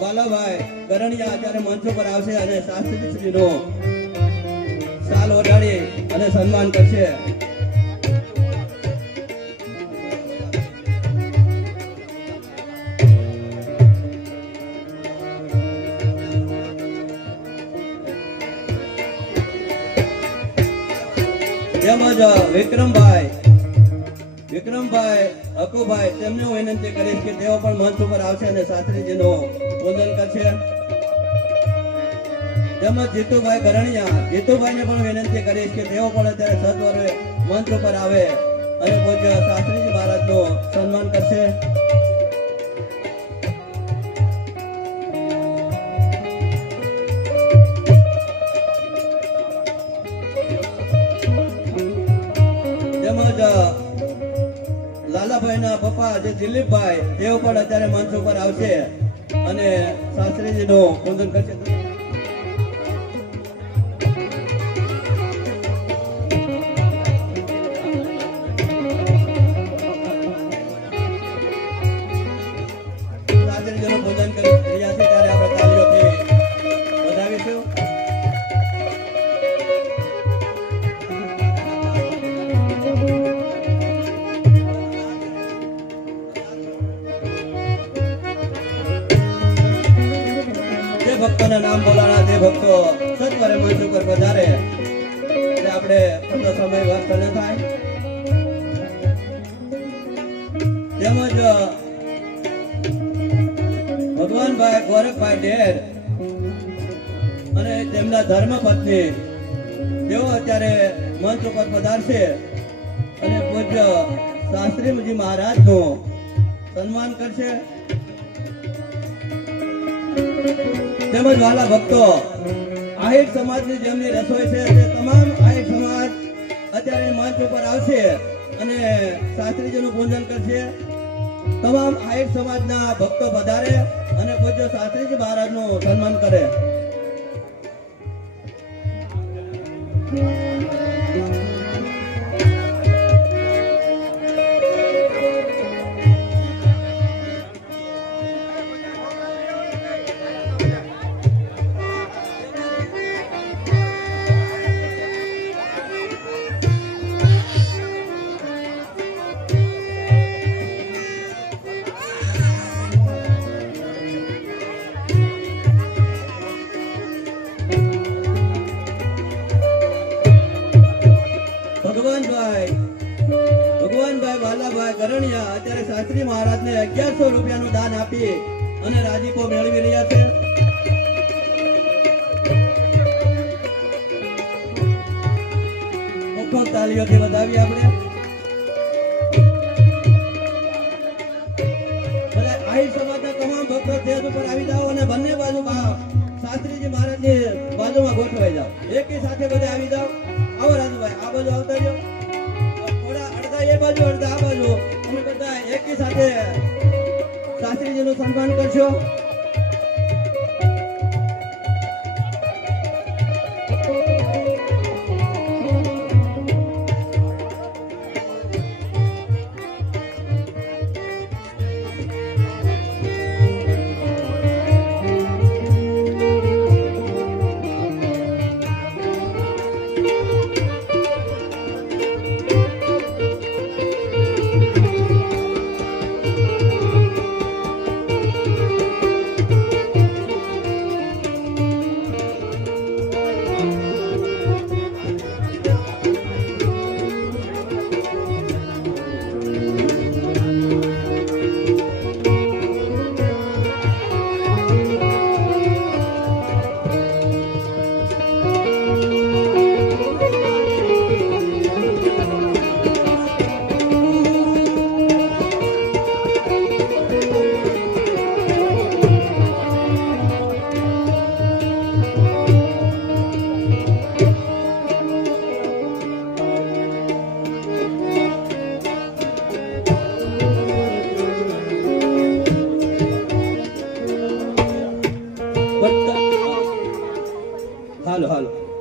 બાલાભાઈ કરણિયા અત્યારે મંચ ઉપર આવશે અને શાસ્ત્રીશ્રીનો શાલ ઓઢાડી અને સન્માન કરશે. તેમજ વિક્રમભાઈ અકુભાઈ તેમને હું વિનંતી કરીશ કે તેઓ પણ મંચ ઉપર આવશે અને શાસ્ત્રીજીનું પૂજન કરશે. તેમજ જીતુભાઈ જીતુભાઈને પણ વિનંતી કરીશ કે તેઓ પણ અત્યારે સત્વરે મંચ ઉપર આવે અને પૂજ્ય શાસ્ત્રીજી મહારાજનું સન્માન કરશે. લાલાભાઈના પપ્પા જે દિલીપભાઈ તેઓ પણ અત્યારે મંચ ઉપર આવશે અને શાસ્ત્રીજીનું પૂજન કરશે. શાસ્ત્રીજીનું પૂજન કરી રહ્યા છે ત્યારે આપણે તાળીઓથી વધાવીશું. ભક્તોના નામ બોલાના જે ભક્તો સત્વરે મંચ ઉપર પધારે એટલે આપણે ખોટો સમય વ્યર્થ ન થાય. તેમજ ભગવાનભાઈ ગોરખભાઈ ડેર અને તેમના ધર્મપત્ની તેઓ અત્યારે મંચ ઉપર પધારશે અને પૂજ્ય શાસ્ત્રીજી મહારાજનું સન્માન કરશે. તેમજ વાલા ભક્તો આહિર સમાજની જેમની રસોઈ છે તે તમામ આહિર સમાજ અત્યારે મંચ ઉપર આવશે અને શાસ્ત્રીજીનું પૂજન કરશે. તમામ આહિર સમાજના ભક્તો પધારે અને પૂજ્ય શાસ્ત્રીજી મહારાજનું સન્માન કરે. ભગવાનભાઈ વાલાભાઈ કરણિયા અત્યારે શાસ્ત્રી મહારાજને 1100 રૂપિયાનું દાન આપી અને રાજીપો મેળવી રહ્યા છે. ખૂબ તાળીઓથી વધાવીએ આપણે. આહિર સમાજના તમામ ભક્તો સ્ટેજ ઉપર આવી જાઓ અને બંને બાજુ શાસ્ત્રીજી મહારાજની બાજુમાં ગોઠવાઈ જાઓ. એકી સાથે બધા આવી જાઓ. આવો રાજુભાઈ આ બાજુ આવતા રહ્યો. એ બાજુ અડધા આ બાજુ અમે બધા એકી સાથે શાસ્ત્રીજીનું સન્માન કરશો.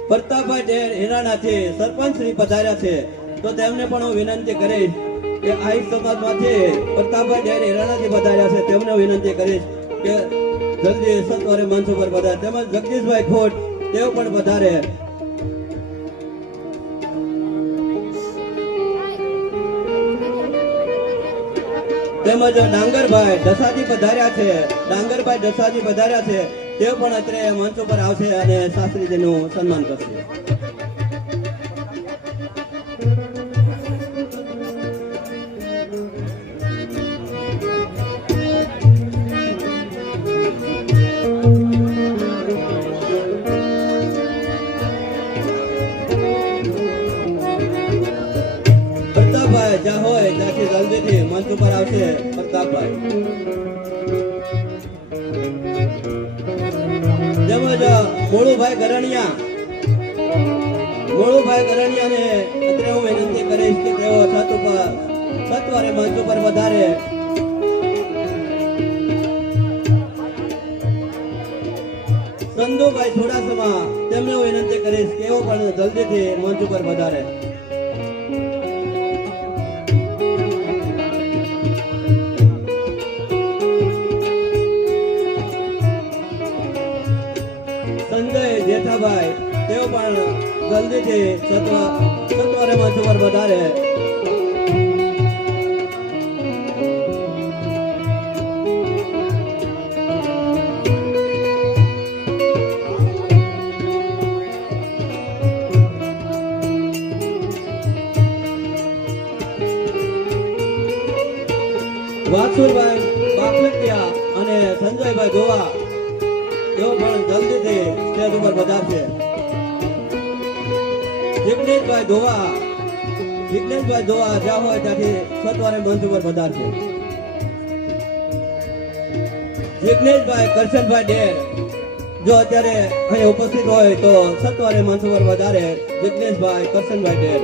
પ્રતાપભાઈ ડેર હિરાણાથી સરપંચ શ્રી પધાર્યા છે તો તેમને પણ હું વિનંતી કરીશ કે આહિર સમાજમાંથી પ્રતાપભાઈ ડેર હિરાણાથી પધાર્યા છે તેમને વિનંતી કરીશ કે જલ્દી સત્વરે મંચ ઉપર પધારે. તેમજ જગદીશભાઈ ખોટ તેઓ પણ પધારે. તેમજ ડાંગરભાઈ ઢસાજી પધાર્યા છે. ડાંગરભાઈ ઢસાજી પધાર્યા છે. તેઓ પણ અત્યારે મંચ ઉપર આવશે અને શાસ્ત્રીજીનું સન્માન કરશે. પ્રતાપભાઈ જ્યાં હોય ત્યાંથી જલ્દીથી મંચ ઉપર આવશે. પ્રતાપભાઈ તેમજ મોળુભાઈ ગરણિયાને અત્યારે હું વિનંતી કરીશ કે તેઓ સત્વરે મંચ ઉપર વધારે. સંધુભાઈ ચુડાસમા તેમને હું વિનંતી કરીશ કે તેઓ પણ જલ્દીથી મંચ ઉપર વધારે. સંજય જેઠાભાઈ તેઓ પણ જલ્દીથી સત્વરે મંચ ઉપર વધારે. વાસુરભાઈ બાપલિયા અને સંજયભાઈ ગોવા તેઓ પણ જલ્દીથી સ્ટેજ ઉપર પધારશે. જિગ્નેશભાઈ ધોવા જ્યાં હોય ત્યાંથી સત્વરે મંચ ઉપર પધારશે. જિગ્નેશભાઈ કરશનભાઈ ડેર જો અત્યારે અહીં ઉપસ્થિત હોય તો સત્વરે મંચ ઉપર વધારે. જિગ્નેશભાઈ કરશનભાઈ ડેર.